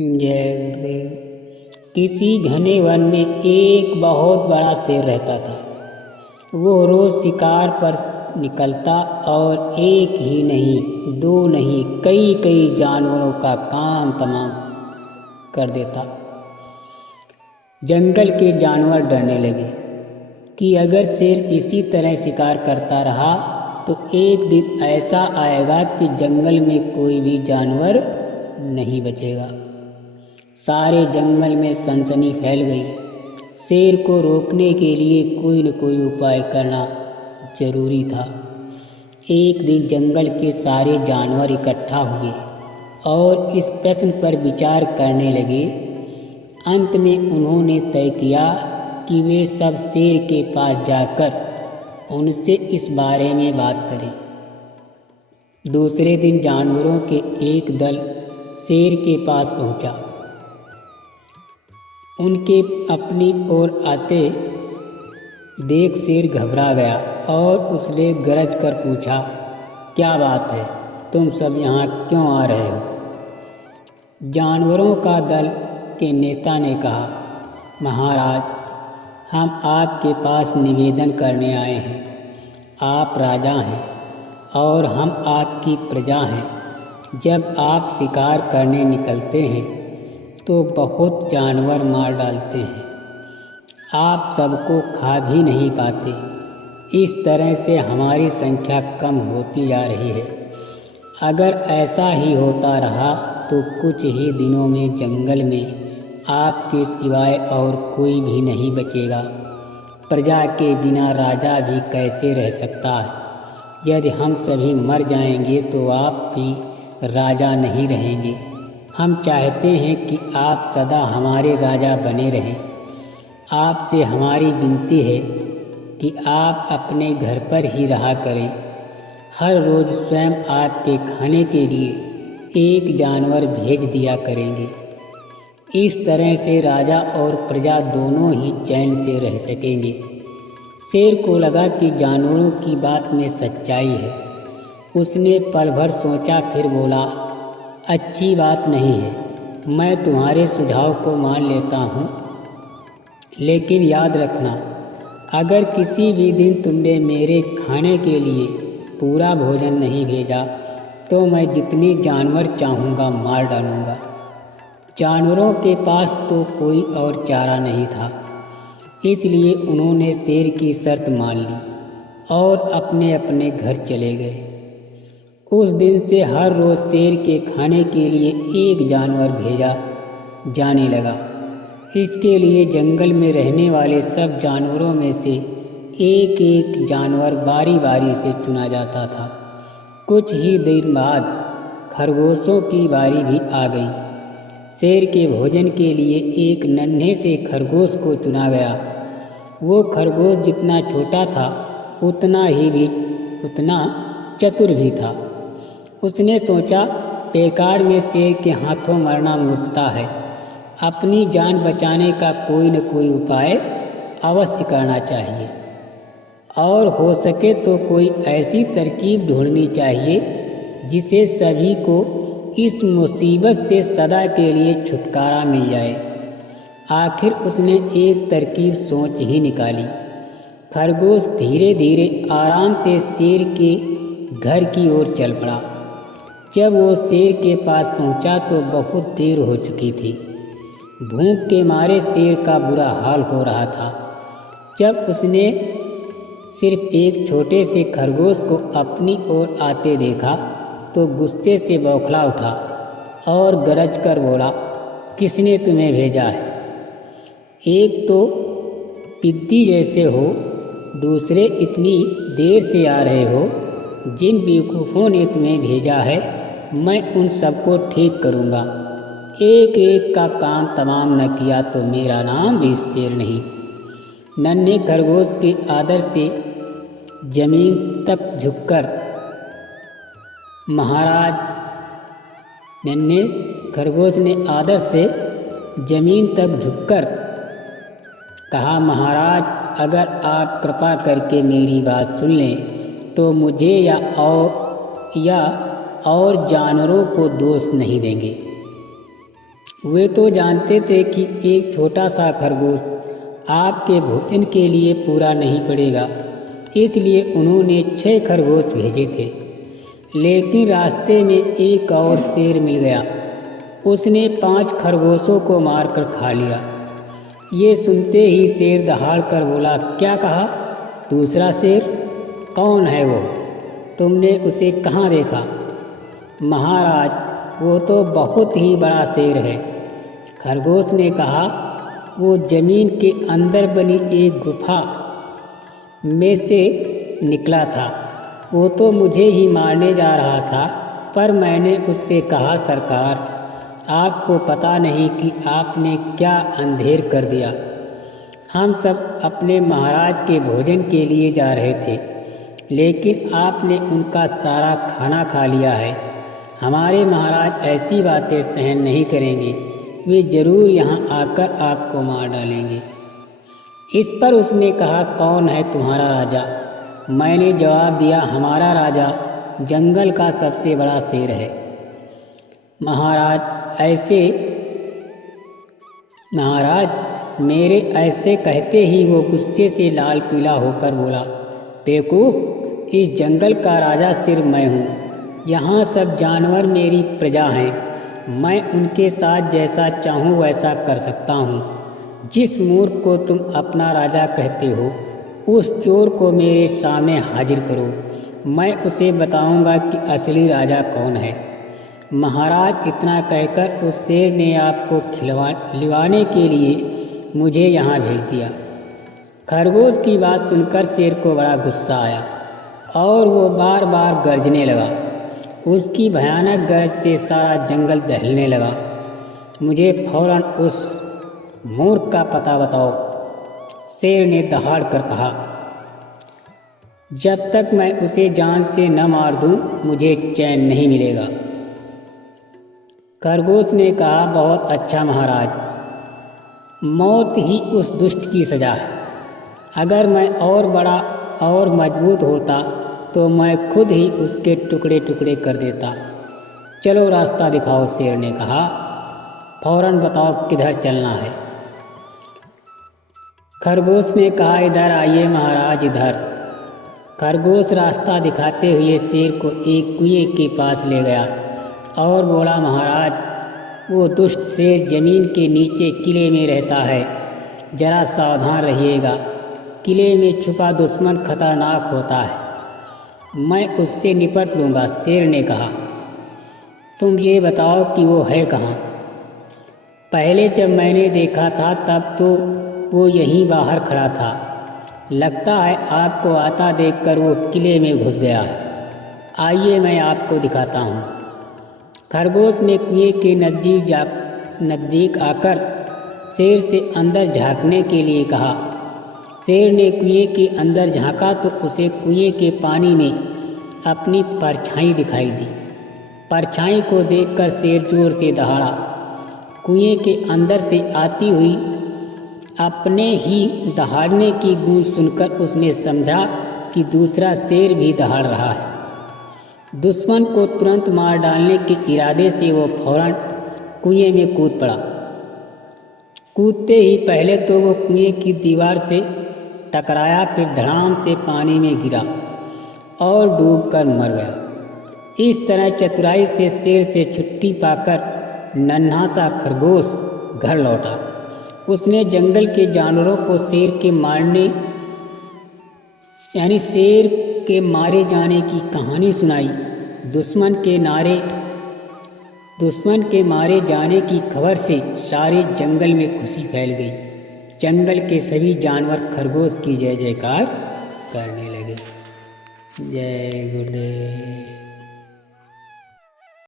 जय गुरुदेव। किसी घने वन में एक बहुत बड़ा शेर रहता था। वो रोज शिकार पर निकलता और एक ही नहीं, दो नहीं, कई कई जानवरों का काम तमाम कर देता। जंगल के जानवर डरने लगे कि अगर शेर इसी तरह शिकार करता रहा तो एक दिन ऐसा आएगा कि जंगल में कोई भी जानवर नहीं बचेगा। सारे जंगल में सनसनी फैल गई। शेर को रोकने के लिए कोई न कोई उपाय करना जरूरी था। एक दिन जंगल के सारे जानवर इकट्ठा हुए और इस प्रश्न पर विचार करने लगे। अंत में उन्होंने तय किया कि वे सब शेर के पास जाकर उनसे इस बारे में बात करें। दूसरे दिन जानवरों के एक दल शेर के पास पहुंचा। उनके अपनी ओर आते देख शेर घबरा गया और उसने गरज कर पूछा, क्या बात है, तुम सब यहाँ क्यों आ रहे हो? जानवरों का दल के नेता ने कहा, महाराज, हम आपके पास निवेदन करने आए हैं। आप राजा हैं और हम आपकी प्रजा हैं। जब आप शिकार करने निकलते हैं तो बहुत जानवर मार डालते हैं। आप सबको खा भी नहीं पाते। इस तरह से हमारी संख्या कम होती जा रही है। अगर ऐसा ही होता रहा तो कुछ ही दिनों में जंगल में आपके सिवाय और कोई भी नहीं बचेगा। प्रजा के बिना राजा भी कैसे रह सकता है? यदि हम सभी मर जाएंगे तो आप भी राजा नहीं रहेंगे। हम चाहते हैं कि आप सदा हमारे राजा बने रहें। आपसे हमारी विनती है कि आप अपने घर पर ही रहा करें। हर रोज़ स्वयं आपके खाने के लिए एक जानवर भेज दिया करेंगे। इस तरह से राजा और प्रजा दोनों ही चैन से रह सकेंगे। शेर को लगा कि जानवरों की बात में सच्चाई है। उसने पल भर सोचा, फिर बोला, अच्छी बात नहीं है, मैं तुम्हारे सुझाव को मान लेता हूँ, लेकिन याद रखना, अगर किसी भी दिन तुमने मेरे खाने के लिए पूरा भोजन नहीं भेजा तो मैं जितने जानवर चाहूँगा मार डालूँगा। जानवरों के पास तो कोई और चारा नहीं था, इसलिए उन्होंने शेर की शर्त मान ली और अपने अपने घर चले गए। उस दिन से हर रोज़ शेर के खाने के लिए एक जानवर भेजा जाने लगा। इसके लिए जंगल में रहने वाले सब जानवरों में से एक एक जानवर बारी बारी से चुना जाता था। कुछ ही देर बाद खरगोशों की बारी भी आ गई। शेर के भोजन के लिए एक नन्हे से खरगोश को चुना गया। वो खरगोश जितना छोटा था उतना चतुर भी था। उसने सोचा, बेकार में शेर के हाथों मरना मूर्खता है। अपनी जान बचाने का कोई न कोई उपाय अवश्य करना चाहिए और हो सके तो कोई ऐसी तरकीब ढूंढनी चाहिए जिससे सभी को इस मुसीबत से सदा के लिए छुटकारा मिल जाए। आखिर उसने एक तरकीब सोच ही निकाली। खरगोश धीरे धीरे आराम से शेर के घर की ओर चल पड़ा। जब वो शेर के पास पहुंचा तो बहुत देर हो चुकी थी। भूख के मारे शेर का बुरा हाल हो रहा था। जब उसने सिर्फ एक छोटे से खरगोश को अपनी ओर आते देखा तो गुस्से से बौखला उठा और गरज कर बोला, किसने तुम्हें भेजा है? एक तो पिद्दी जैसे हो, दूसरे इतनी देर से आ रहे हो। जिन बेवकूफ़ों ने तुम्हें भेजा है मैं उन सबको ठीक करूँगा। एक एक का काम तमाम न किया तो मेरा नाम भी शेर नहीं। नन्हे खरगोश के आदर से जमीन तक झुककर महाराज नन्हे खरगोश ने आदर से जमीन तक झुककर कहा, महाराज, अगर आप कृपा करके मेरी बात सुन लें तो मुझे या और जानवरों को दोष नहीं देंगे। वे तो जानते थे कि एक छोटा सा खरगोश आपके भोजन के लिए पूरा नहीं पड़ेगा, इसलिए उन्होंने 6 खरगोश भेजे थे। लेकिन रास्ते में एक और शेर मिल गया। उसने 5 खरगोशों को मारकर खा लिया। ये सुनते ही शेर दहाड़ कर बोला, क्या कहा? दूसरा शेर? कौन है वो? तुमने उसे कहाँ देखा? महाराज, वो तो बहुत ही बड़ा शेर है। खरगोश ने कहा, वो जमीन के अंदर बनी एक गुफा में से निकला था। वो तो मुझे ही मारने जा रहा था, पर मैंने उससे कहा, सरकार, आपको पता नहीं कि आपने क्या अंधेर कर दिया। हम सब अपने महाराज के भोजन के लिए जा रहे थे, लेकिन आपने उनका सारा खाना खा लिया है। हमारे महाराज ऐसी बातें सहन नहीं करेंगे, वे जरूर यहाँ आकर आपको मार डालेंगे। इस पर उसने कहा, कौन है तुम्हारा राजा? मैंने जवाब दिया, हमारा राजा जंगल का सबसे बड़ा शेर है। महाराज मेरे ऐसे कहते ही वो गुस्से से लाल पीला होकर बोला, बेवकूफ, इस जंगल का राजा सिर्फ मैं हूँ। यहाँ सब जानवर मेरी प्रजा हैं। मैं उनके साथ जैसा चाहूँ वैसा कर सकता हूँ। जिस मूर्ख को तुम अपना राजा कहते हो, उस चोर को मेरे सामने हाजिर करो। मैं उसे बताऊँगा कि असली राजा कौन है। महाराज, इतना कहकर उस शेर ने आपको खिलवाने के लिए मुझे यहाँ भेज दिया। खरगोश की बात सुनकर शेर को बड़ा गुस्सा आया और वो बार बार गरजने लगा। उसकी भयानक गरज से सारा जंगल दहलने लगा। मुझे फौरन उस मूर्ख का पता बताओ, शेर ने दहाड़ कर कहा। जब तक मैं उसे जान से न मार दूं, मुझे चैन नहीं मिलेगा। खरगोश ने कहा, बहुत अच्छा महाराज, मौत ही उस दुष्ट की सजा है। अगर मैं और बड़ा और मजबूत होता तो मैं खुद ही उसके टुकड़े टुकड़े कर देता। चलो रास्ता दिखाओ, शेर ने कहा। फौरन बताओ किधर चलना है। खरगोश ने कहा, इधर आइए महाराज, इधर। खरगोश रास्ता दिखाते हुए शेर को एक कुएं के पास ले गया और बोला, महाराज, वो दुष्ट शेर जमीन के नीचे किले में रहता है, जरा सावधान रहिएगा। किले में छुपा दुश्मन खतरनाक होता है। मैं उससे निपट लूँगा, शेर ने कहा। तुम ये बताओ कि वो है कहाँ? पहले जब मैंने देखा था तब तो वो यहीं बाहर खड़ा था। लगता है आपको आता देखकर वो किले में घुस गया। आइए मैं आपको दिखाता हूँ। खरगोश ने कुएं के नज़दीक आकर शेर से अंदर झांकने के लिए कहा। शेर ने कुएं के अंदर झांका तो उसे कुएं के पानी में अपनी परछाई दिखाई दी। परछाई को देखकर शेर जोर से दहाड़ा। कुएं के अंदर से आती हुई अपने ही दहाड़ने की गूंज सुनकर उसने समझा कि दूसरा शेर भी दहाड़ रहा है। दुश्मन को तुरंत मार डालने के इरादे से वो फौरन कुएं में कूद पड़ा। कूदते ही पहले तो वो कुएं की दीवार से टकराया, फिर धड़ाम से पानी में गिरा और डूबकर मर गया। इस तरह चतुराई से शेर से छुट्टी पाकर नन्हा सा खरगोश घर लौटा। उसने जंगल के जानवरों को शेर के मारे जाने की कहानी सुनाई। दुश्मन के मारे जाने की खबर से सारे जंगल में खुशी फैल गई। जंगल के सभी जानवर खरगोश की जय जयकार करने लगे। जय गुरुदेव।